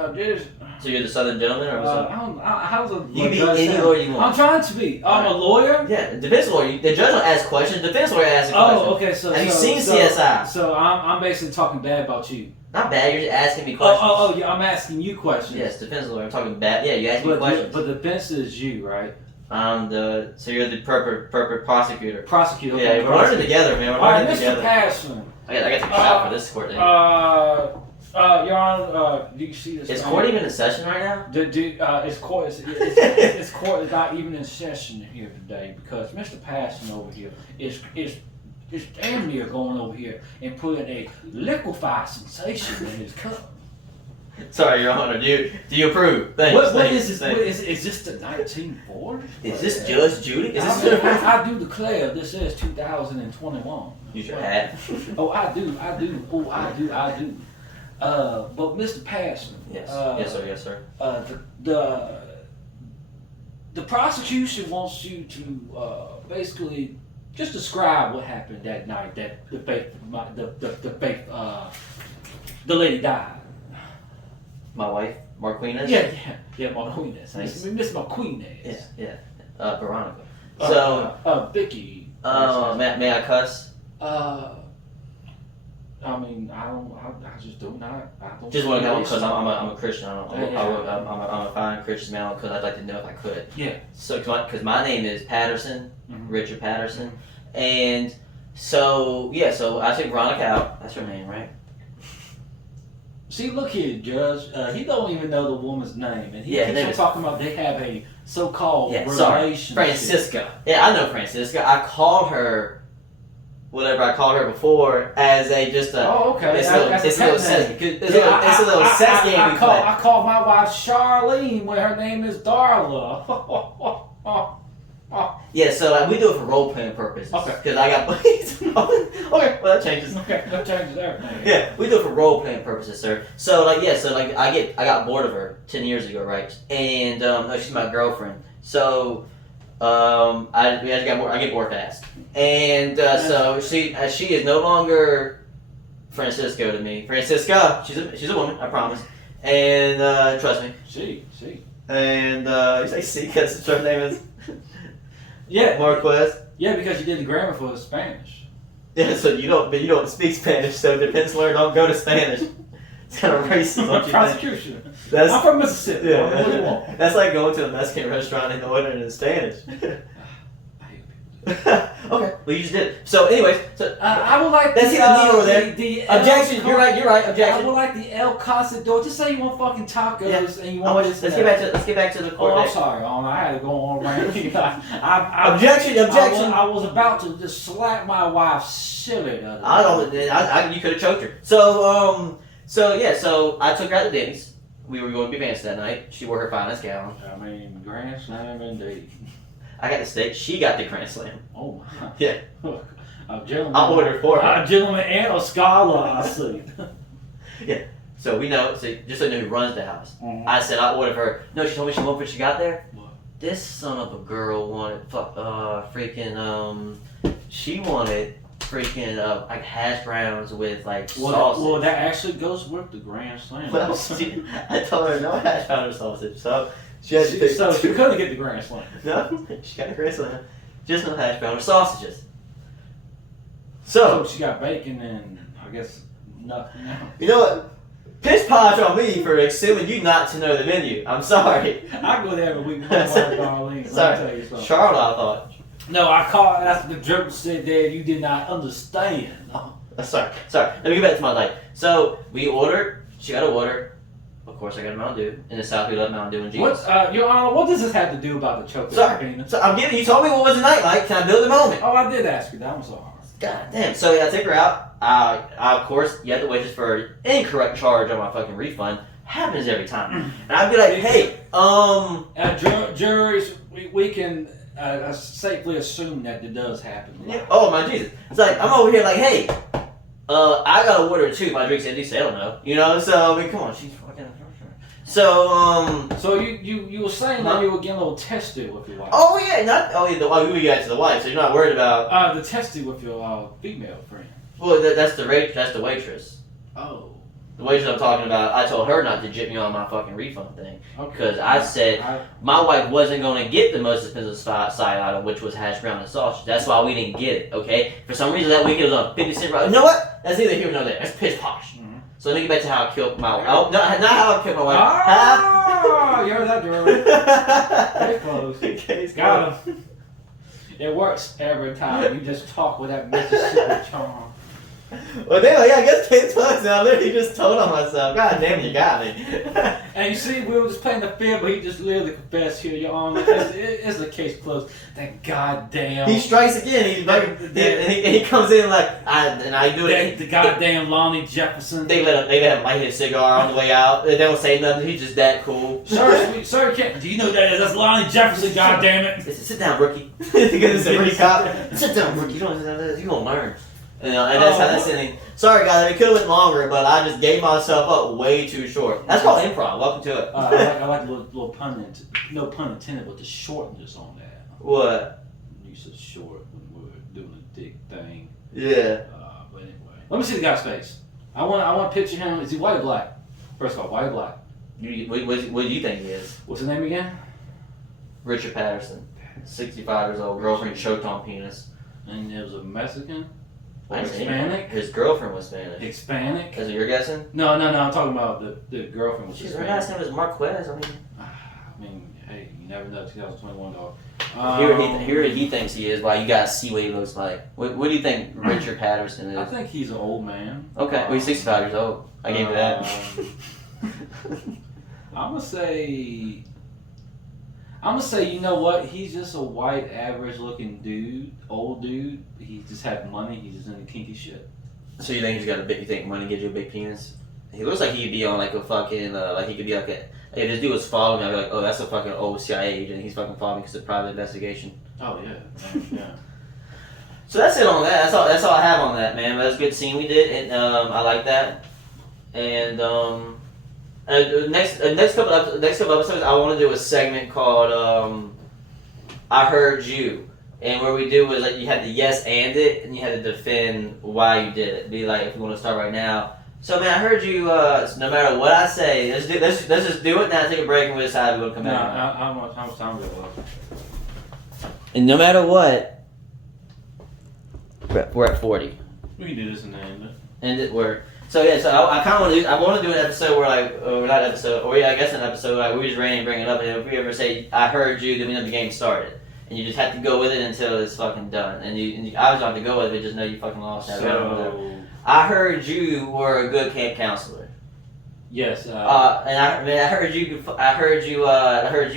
So you're the Southern gentleman, or what's up? how's a You can be any lawyer you want. I'm trying to be. I'm a lawyer. Yeah, defense lawyer. The judge will ask questions. The defense lawyer asks questions. Oh, okay. So have you seen CSI? So I'm basically talking bad about you. Not bad. You're just asking me questions. Oh, yeah. I'm asking you questions. Yes, defense lawyer. I'm talking bad. Yeah, you ask me questions. But the defense is you, right? So you're the proper prosecutor. Prosecutor. Yeah, we're learning together, man. We're learning together. Mr. Paterson. I got to take a shot for this court thing. Your Honor, do you see this? Is court even in session right now? It's court is not even in session here today because Mr. Paterson over here is damn near going over here and putting a liquefied sensation in his cup. Sorry, Your Honor. Do you approve? Thanks. What is this? Is this the 1940s? Is this Judge Judy? I do declare this is 2021. Use your hat. Oh, I do. Oh, I do. But Mr. Paterson. Yes. Yes, sir. The prosecution wants you to basically just describe what happened that night that the lady died. My wife, Marquinez? Yeah, Marquinez. Miss Marquinez. Yeah. Veronica. So, Vicky. may I cuss? I mean, I just do not. I don't. Just want to know because I'm a Christian. I'm a fine Christian man because I'd like to know if I could. Yeah. So, because my name is Paterson, Richard Paterson, Mm-hmm. and so I took Veronica out. That's her name, right? See, look here, Judge. He don't even know the woman's name, and he keeps on talking about they have a so-called relationship. Francisca. Yeah, I know Francisca. I called her whatever I called her before as a just a. Oh, okay. It's a little sex game we play. I called my wife Charlene when her name is Darla. Yeah, so we do it for role playing purposes. Okay. Because I got okay, well that changes. Okay, that changes everything. Yeah, we do it for role playing purposes, sir. So I got bored of her 10 years ago, right? And she's my girlfriend. So I get bored fast. And so she is no longer Francisco to me. Francisca, she's a woman, I promise. And trust me. She. And you say C because her name is. Yeah, Marquez. Yeah, because you did the grammar for Spanish. Yeah, so you don't speak Spanish, so defense lawyer don't go to Spanish. It's kind of racist, don't you Prosecution. think? I'm from Mississippi. Yeah. What do you want? That's like going to a Mexican restaurant and ordering in Spanish. I hate people. Okay, well you just did it. So anyways, I would like that's either neither or there. The Objection. You're right. Objection. I would like the El Casador. Just say you want fucking tacos and you want this. Let's get back to the court. Oh, I'm sorry, I had to go on around. Objection. I was about to just slap my wife's silly. You could have choked her. So I took her out to Denny's. We were going to be advanced that night. She wore her finest gown. I mean, grand slam indeed. I got the steak. She got the grand slam. Oh my. Yeah. A gentleman. I ordered for her. A gentleman and a scholar, I see. Yeah. So we know. So just so you know who runs the house. Mm-hmm. I said I ordered for her. No, she told me she wanted what she got there. What? This son of a girl wanted she wanted freaking like hash browns with like sausage. Well, that actually goes with the grand slam. Well, I told her no hash brown or sausage, so she had to pick. So she couldn't get the grand slam. No, she got a grand slam. Just no hash brown or sausages. So she got bacon and I guess nothing else. You know what? Piss posh on me for assuming you not to know the menu. I'm sorry. I go there every week with my wife, Darlene. Sorry. Let me tell you something. Charlotte, I thought. No, that's the joke said there. You did not understand. No. Sorry. Let me get back to my life. So we ordered. She got an order. Of course, I got a Mountain Dew. In the South, we love Mountain Dew and Jesus. Your Honor, what does this have to do about the choke? Sorry. So I'm giving you told me what was the night like. Can I build the moment? Oh, I did ask you. That was so hard. God damn. So yeah, I take her out. I of course, you have to wait just for incorrect charge on my fucking refund. Happens every time. And I'd be like, hey, juries, we can safely assume that it does happen. Yeah. Oh my Jesus. It's like, I'm over here like, hey, I got to order 2. My drink's empty, so I don't know. You know, so, I mean, come on, she's fucking... So, So you were saying that you were getting a little testy with your wife. Oh, yeah, we got to the wife, so you're not worried about... the testy with your female friend. Well, that's the waitress. Oh. The waitress I'm talking about, I told her not to jip me on my fucking refund thing. Okay. Because I said my wife wasn't going to get the most expensive side item, which was hash brown and sausage. That's why we didn't get it, okay? For some reason, that weekend it was on 50-cent roll. You know what? That's neither here nor there. That's piss posh. Mm-hmm. So let me get back to how I killed my wife. Oh, no, not how I killed my wife. Oh, you heard that, Drew. Very close. Okay, got him. It works every time. You just talk with that Mississippi charm. Well, damn, yeah, I guess case closed now. I literally just told on myself. God damn, you got me. And you see, we were just playing the field, but he just literally confessed here, Your Honor. It's the case closed. That goddamn... He strikes again. He's like, and he comes in like, I do it. The goddamn Lonnie Jefferson. They let him light his cigar on the way out. They don't say nothing. He's just that cool. Sir, do you know who that is? That's Lonnie Jefferson, goddammit. Sit down, rookie. Because it's a rookie cop. Sit down, rookie. You don't learn. You know, and that's how that's ending. Sorry, guys, it could have went longer, but I just gave myself up way too short. That's called improv. Welcome to it. I like a little pun, no pun intended, but the shortness on that. What? You said short when we were doing a dick thing. Yeah. But anyway, let me see the guy's face. I want to picture him. Is he white or black? First of all, white or black? What do you think he is? What's his name again? Richard Paterson. 65 years old. Girlfriend choked on penis. And it was a Mexican? Or I didn't say Hispanic? His girlfriend was Spanish. Hispanic? Is it your guessing? No, I'm talking about the girlfriend was Her Hispanic. last name is Marquez. I mean, hey, you never know. 2021, dog. Here he thinks he is. Wow, you gotta see what he looks like. What do you think Richard Paterson is? I think he's an old man. Okay, well he's 65 years old. I gave you that. I'm gonna say, you know what? He's just a white, average-looking dude, old dude. He just had money. He's just into kinky shit. So you think he's got a big? You think money gives you a big penis? He looks like he'd be on like a fucking like he could be like a. If this dude was following me, I'd be like, oh, that's a fucking old CIA agent. He's fucking following me because of private investigation. Oh yeah. So that's it on that. That's all I have on that, man. But that's a good scene we did, and I like that. And next couple episodes, I want to do a segment called "I Heard You," and where we do was like you had to yes and it, and you had to defend why you did it. Be like, if you want to start right now. So man, I heard you. No matter what I say, let's just do it. Now take a break and we decide we're gonna come back. How much time we have? And no matter what, we're at 40. We can do this in the end. We're so yeah. So I kind of want to do. I want to do an episode where like, not episode, or yeah, I guess an episode like we just ran and bring it up, and if we ever say I heard you, then we know the game started, and you just have to go with it until it's fucking done, and you obviously don't have to go with it, just know you fucking lost. So, I heard you were a good camp counselor. Yes. And I heard you. I heard you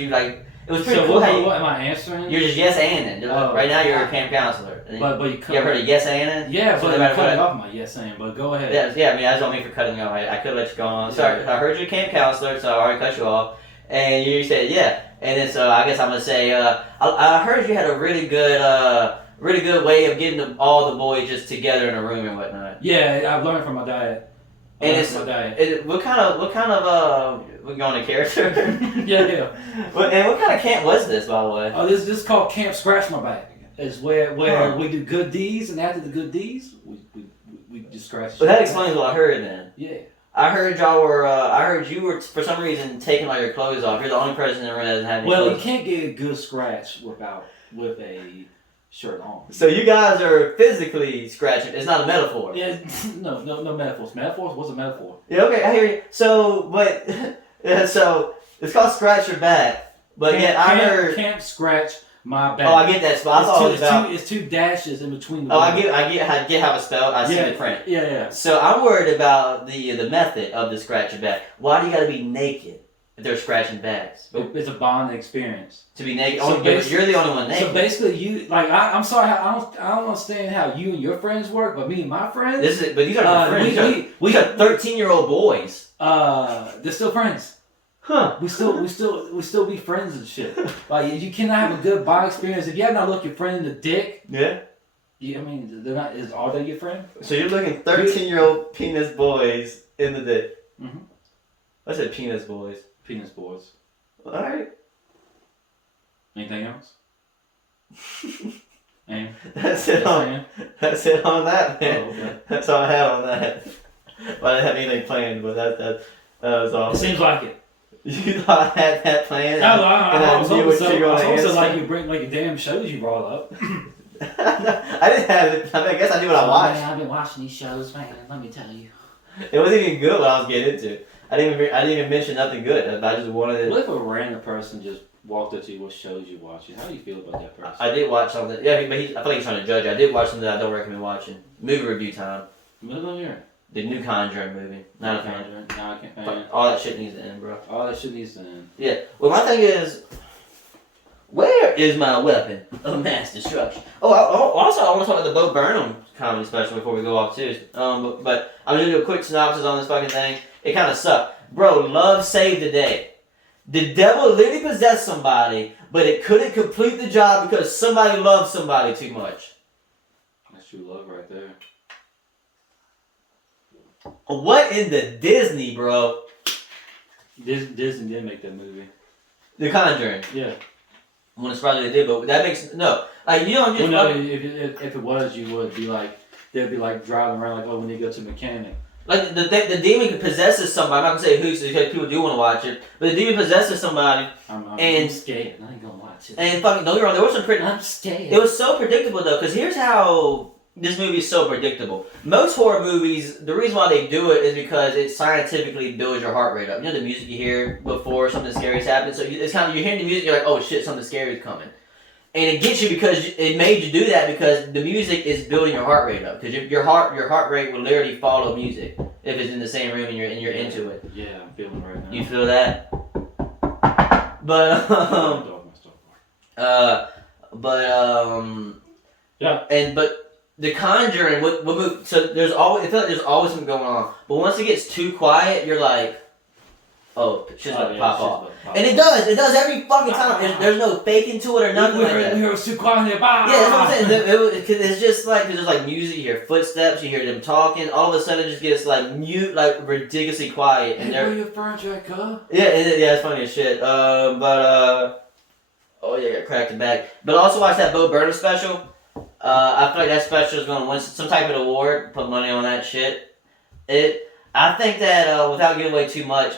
like. It was pretty cool. What am I answering? You're just yes and it. Right now you're a camp counselor. But you ever heard of yes and it? Yeah, so but you cut off my yes and. But go ahead. Yeah. I mean, that's what I mean for cutting me off. I could let you go on. Sorry, I heard you're a camp counselor, so I already cut you off. And you said yeah. And then so I guess I'm gonna say I heard you had a really good way of getting all the boys just together in a room and whatnot. Yeah, I've learned from my dad. What kind of we're going to character? yeah. And what kind of camp was this, by the way? Oh, this is called Camp Scratch My Back. It's where we do good deeds, and after the good deeds, we just scratch. But that explains what I heard then. Yeah. I heard y'all were. I heard you were for some reason taking all your clothes off. You're the only person in the room that doesn't have any clothes. Well, you can't get a good scratch with a shirt on. So you guys are physically scratching. It's not a metaphor. Yeah, no metaphors. Metaphors? What's a metaphor? Yeah, okay, I hear you. So, so it's called Scratch Your Back. But I heard Camp Scratch My bad. Oh, I get that spot. I thought it was about. It's two dashes in between the Oh, words. I get how it's spelled. I see the print. Yeah. So I'm worried about the method of the scratching back. Why do you gotta be naked if they're scratching backs? It's a bond experience. To be naked. So You're the only one naked. So basically, you like I'm sorry, I don't understand how you and your friends work, but me and my friends. But these are friends. We got 13-year-old boys. They're still friends. Huh? We still be friends and shit. Like you cannot have a good bond experience if you have not looked your friend in the dick. Yeah. I mean, they're not. Are they your friend? So you're looking 13-year-old penis boys in the dick. Mm-hmm. I said penis boys. Penis boys. All right. Anything else? And That's it on that, man. Oh, okay. That's all I have on that. Well, I didn't have anything planned, but that was all. It seems like it. You thought I had that planned? I was hoping so. I was hoping so, answer? like you bring like your damn shows you brought up. I didn't have it. I mean, I guess I knew what I watched. Man, I've been watching these shows, man. Let me tell you. It wasn't even good what I was getting into. I didn't even mention nothing good. I just wanted it. What if a random person just walked up to you? What shows you watching? How do you feel about that person? I did watch something. Yeah, but I feel like he's trying to judge. I did watch something that I don't recommend watching. Movie review time. What about you? The new Conjuring movie. Not a fan. No, I can't. But all that shit needs to end, bro. All that shit needs to end. Yeah. Well, my thing is, where is my weapon of mass destruction? Oh, also I want to talk about the Bo Burnham comedy special before we go off too. But I'm gonna do a quick synopsis on this fucking thing. It kind of sucked, bro. Love saved the day. The devil literally possessed somebody, but it couldn't complete the job because somebody loved somebody too much. That's true love right there. What in the Disney, bro? Disney did make that movie. The Conjuring. Yeah. I'm gonna surprise they did, but that makes no. Like you don't just. Well, no, if it was, you would be like they'd be like driving around like, oh, when you go to the mechanic. Like the demon possesses somebody. I'm not gonna say who, because people do want to watch it. But the demon possesses somebody. I'm scared. I ain't gonna watch it. And fucking, don't get me wrong, there was some pretty. I'm scared. It was so predictable though, because here's how this movie is so predictable. Most horror movies, the reason why they do it is because it scientifically builds your heart rate up. You know the music you hear before something scary is happening. So it's kind of you're hearing the music, you're like, oh shit, something scary is coming. And it gets you because it made you do that because the music is building your heart rate up. Because your heart rate will literally follow music if it's in the same room and you're into it. Yeah, I'm feeling it right now. You feel that? But yeah. But The Conjuring, what movie? So there's always something going on. But once it gets too quiet, you're like, oh, shit's about to pop off. And it does every fucking time. There's no faking to it or nothing like that. We heard too quiet there. Yeah, that's what I'm saying. It's just like there's like music, you hear footsteps, you hear them talking. All of a sudden, it just gets like mute, like ridiculously quiet. And where your furniture at, cuz? Yeah, it's funny as shit. Oh yeah, I got cracked in the back. But also watch that Bo Burnham special. I feel like that special is going to win some type of award. Put money on that shit. I think that without giving away too much.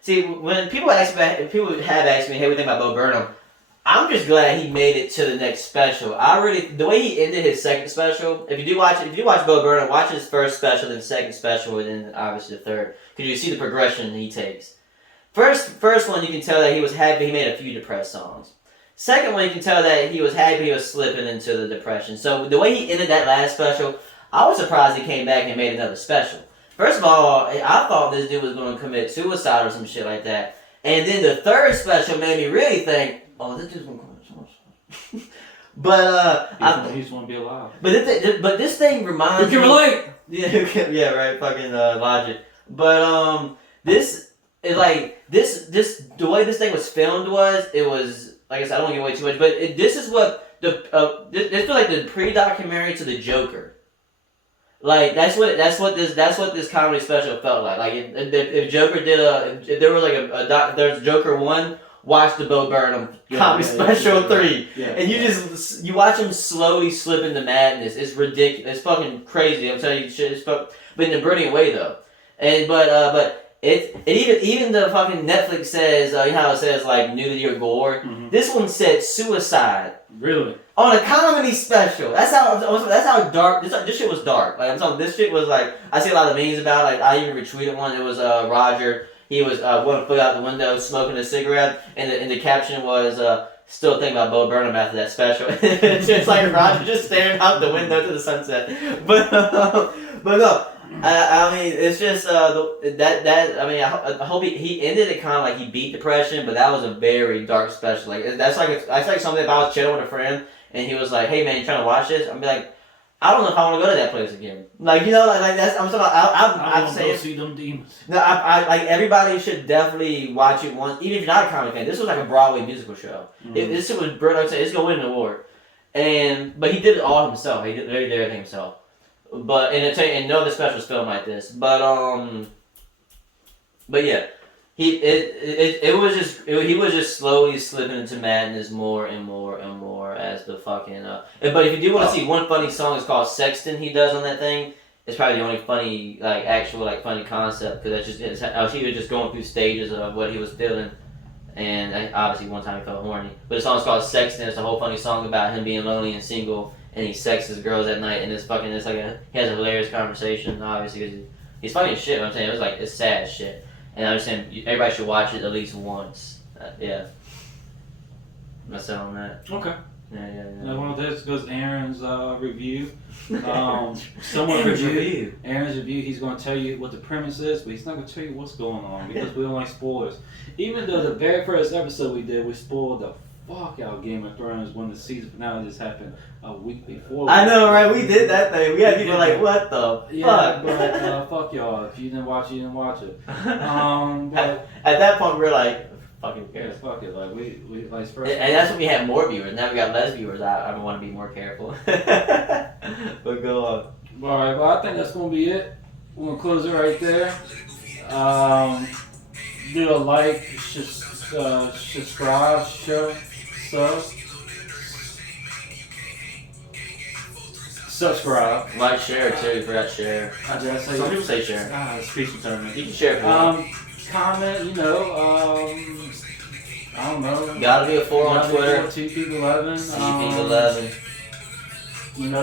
See, when people have asked me, hey, what do you think about Bo Burnham? I'm just glad he made it to the next special. The way he ended his second special. If you watch Bo Burnham, watch his first special, then second special, and then obviously the third, because you see the progression he takes. First one, you can tell that he was happy. He made a few depressed songs. Second one, you can tell that he was happy. He was slipping into the depression. So the way he ended that last special, I was surprised he came back and made another special. First of all, I thought this dude was going to commit suicide or some shit like that. And then the third special made me really think, oh, this dude's going to commit suicide. But he just want to be alive. But this thing reminds me. You can relate. Yeah, right. Fucking logic. But this is like this. The way this thing was filmed was like I said, I don't want to give away too much. But this is what this feels like the pre-documentary to the Joker. Like that's what this comedy special felt like. Like if Joker did if there was like there's Joker 1, watch the Bo Burnham comedy special 3, and you watch him slowly slip into madness. It's ridiculous. It's fucking crazy. I'm telling you, shit. But in a brilliant way though. And but even the fucking Netflix says you know how it says like nudity or gore. Mm-hmm. This one said suicide. Really? On a comedy special. That's how dark this shit was dark. Like I'm talking, this shit was like I see a lot of memes about. Like I even retweeted one. It was Roger. He was 1 foot out the window smoking a cigarette, and the caption was still think about Bo Burnham after that special. It's just like Roger just staring out the window to the sunset. But no, I mean, it's just that. I mean, I hope he ended it kind of like he beat depression, but that was a very dark special. Like that's like something if I was chilling with a friend and he was like, "Hey man, you trying to watch this?" I'd be like, "I don't know if I want to go to that place again." Like like that's I'm talking. I'm saying go see them demons. no. I like everybody should definitely watch it once, even if you're not a comedy fan. This was like a Broadway musical show. This was like I said, it's gonna win an award, but he did it all himself. He did everything himself. But and no other specials filmed like this. But yeah, he was just slowly slipping into madness more and more and more as the fucking. But if you do want to see one funny song, it's called Sexton. He does on that thing. It's probably the only funny actual funny concept because he was just going through stages of what he was feeling. And obviously one time he felt horny. But the song's called Sexton. It's a whole funny song about him being lonely and single. And he sexes girls at night, and he has a hilarious conversation. Obviously, because he's funny as shit. I'm saying it's sad as shit, and I'm just saying everybody should watch it at least once. Yeah, that's it on that. Okay. Yeah. Now, one of this goes Aaron's review. Aaron's review. Aaron's review. He's going to tell you what the premise is, but he's not going to tell you what's going on because we don't like spoilers. Even though the very first episode we did, we spoiled the fuck out Game of Thrones when the season finale just happened a week before. I know, right? We did that thing. We had people like, what the fuck? Yeah, but fuck y'all. If you didn't watch it, you didn't watch it. But at that point, we were like, fucking yeah, cares. fuck it. Like we like first. And that's when we had more viewers. Now we got less viewers. I want to be more careful. But go on. All right, well I think that's gonna be it. We're gonna close it right there. Do a like, subscribe, share, subscribe. Like, share too. You forgot share. Did I say? Some people say share. Speech impediment. You can share if you want. Comment. I don't know. Gotta be a 4 on Twitter. 2 people 11. people 11.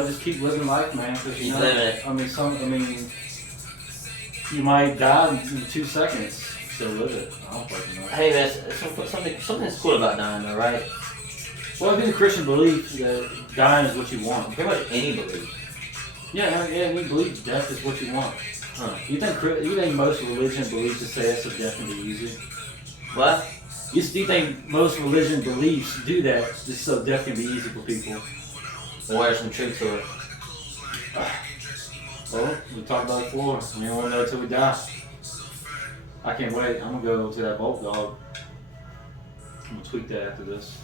Just keep living life, man. Cause Keep living it. I mean, you might die in 2 seconds. Still live it. I don't fucking know. Hey man, something's cool about dying though, right? Well, I think the Christian belief that dying is what you want. Pretty much any belief. Yeah, we believe death is what you want. Huh. You think most religion believes to say that so death can be easy? What? You think most religion beliefs do that just so death can be easy for people? Well, there's some truth to it. Well, we talked about it before. We don't want to know until we die. I can't wait. I'm gonna go to that Bolt Dog. I'm gonna tweet that after this.